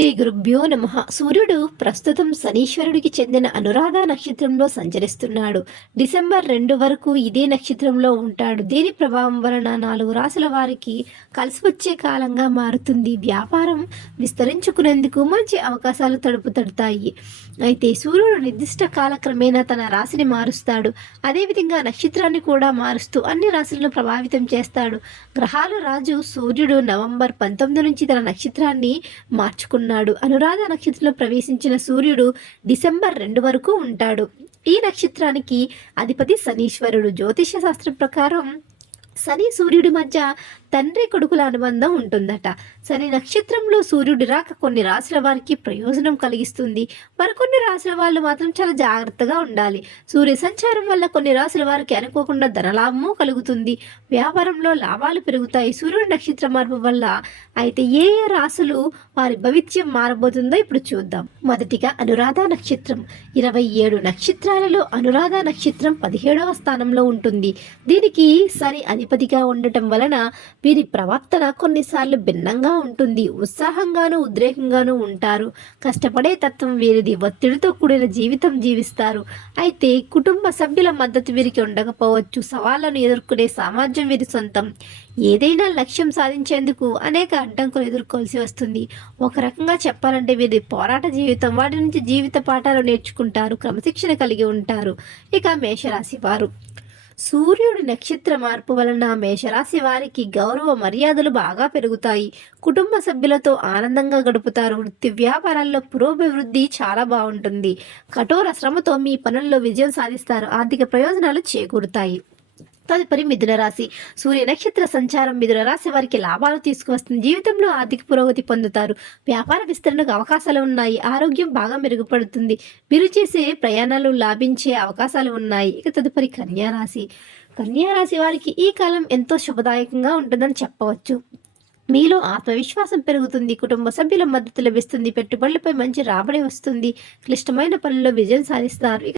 శ్రీ గురుభ్యో నమ. సూర్యుడు ప్రస్తుతం శనీశ్వరుడికి చెందిన అనురాధ నక్షత్రంలో సంచరిస్తున్నాడు. డిసెంబర్ రెండు వరకు ఇదే నక్షత్రంలో ఉంటాడు. దీని ప్రభావం వలన నాలుగు రాసుల వారికి కలిసి వచ్చే కాలంగా మారుతుంది. వ్యాపారం విస్తరించుకునేందుకు మంచి అవకాశాలు తడుపు తడతాయి. అయితే సూర్యుడు నిర్దిష్ట కాలక్రమేణా తన రాశిని మారుస్తాడు. అదేవిధంగా నక్షత్రాన్ని కూడా మారుస్తూ అన్ని రాశులను ప్రభావితం చేస్తాడు. గ్రహాలు రాజు సూర్యుడు నవంబర్ పంతొమ్మిది నుంచి తన నక్షత్రాన్ని మార్చుకున్నాడు. అనురాధ నక్షత్రంలో ప్రవేశించిన సూర్యుడు డిసెంబర్ రెండు వరకు ఉంటాడు. ఈ నక్షత్రానికి అధిపతి శనీశ్వరుడు. జ్యోతిష శాస్త్రం ప్రకారం శని సూర్యుడి మధ్య తండ్రి కొడుకుల అనుబంధం ఉంటుందట. శని నక్షత్రంలో సూర్యుడి రాక కొన్ని రాశుల వారికి ప్రయోజనం కలిగిస్తుంది. మరికొన్ని రాశుల వాళ్ళు మాత్రం చాలా జాగ్రత్తగా ఉండాలి. సూర్య సంచారం వల్ల కొన్ని రాసుల వారికి అనుకోకుండా ధనలాభము కలుగుతుంది. వ్యాపారంలో లాభాలు పెరుగుతాయి. సూర్యుడి నక్షత్ర మార్పు వల్ల అయితే ఏ ఏ రాసులు వారి భవిత్యం మారబోతుందో ఇప్పుడు చూద్దాం. మొదటిగా అనురాధ నక్షత్రం. ఇరవై ఏడు నక్షత్రాలలో అనురాధ నక్షత్రం పదిహేడవ స్థానంలో ఉంటుంది. దీనికి సరి అధిపతిగా ఉండటం వలన వీరి ప్రవర్తన కొన్నిసార్లు భిన్నంగా ఉంటుంది. ఉత్సాహంగానూ ఉద్రేకంగానూ ఉంటారు. కష్టపడే తత్వం వీరిది. ఒత్తిడితో కూడిన జీవితం జీవిస్తారు. అయితే కుటుంబ సభ్యుల మద్దతు వీరికి ఉండకపోవచ్చు. సవాళ్ళను ఎదుర్కొనే సామర్థ్యం వీరి సొంతం. ఏదైనా లక్ష్యం సాధించేందుకు అనేక అడ్డంకులు ఎదుర్కోవాల్సి వస్తుంది. ఒక రకంగా చెప్పాలంటే వీరి పోరాట జీవితం. వాటి నుంచి జీవిత పాఠాలు నేర్చుకుంటారు. క్రమశిక్షణ కలిగి ఉంటారు. ఇక మేషరాశి వారు. సూర్యుడి నక్షత్ర మార్పు వలన మేషరాశి వారికి గౌరవ మర్యాదలు బాగా పెరుగుతాయి. కుటుంబ సభ్యులతో ఆనందంగా గడుపుతారు. వృత్తి వ్యాపారాల్లో పురోభివృద్ధి చాలా బాగుంటుంది. కఠోర శ్రమతో మీ పనుల్లో విజయం సాధిస్తారు. ఆర్థిక ప్రయోజనాలు చేకూరుతాయి. తదుపరి మిథున రాశి. సూర్య నక్షత్ర సంచారం మిథున రాశి వారికి లాభాలు తీసుకువస్తుంది. జీవితంలో ఆర్థిక పురోగతి పొందుతారు. వ్యాపార విస్తరణకు అవకాశాలు ఉన్నాయి. ఆరోగ్యం బాగా మెరుగుపడుతుంది. మీరు చేసే ప్రయాణాలు లాభించే అవకాశాలు ఉన్నాయి. ఇక తదుపరి కన్యా రాశి. కన్యా రాశి వారికి ఈ కాలం ఎంతో శుభదాయకంగా ఉంటుందని చెప్పవచ్చు. మీలో ఆత్మవిశ్వాసం పెరుగుతుంది. కుటుంబ సభ్యుల మద్దతు లభిస్తుంది. పెట్టుబడులపై మంచి రాబడి వస్తుంది. క్లిష్టమైన పనుల్లో విజయం సాధిస్తారు.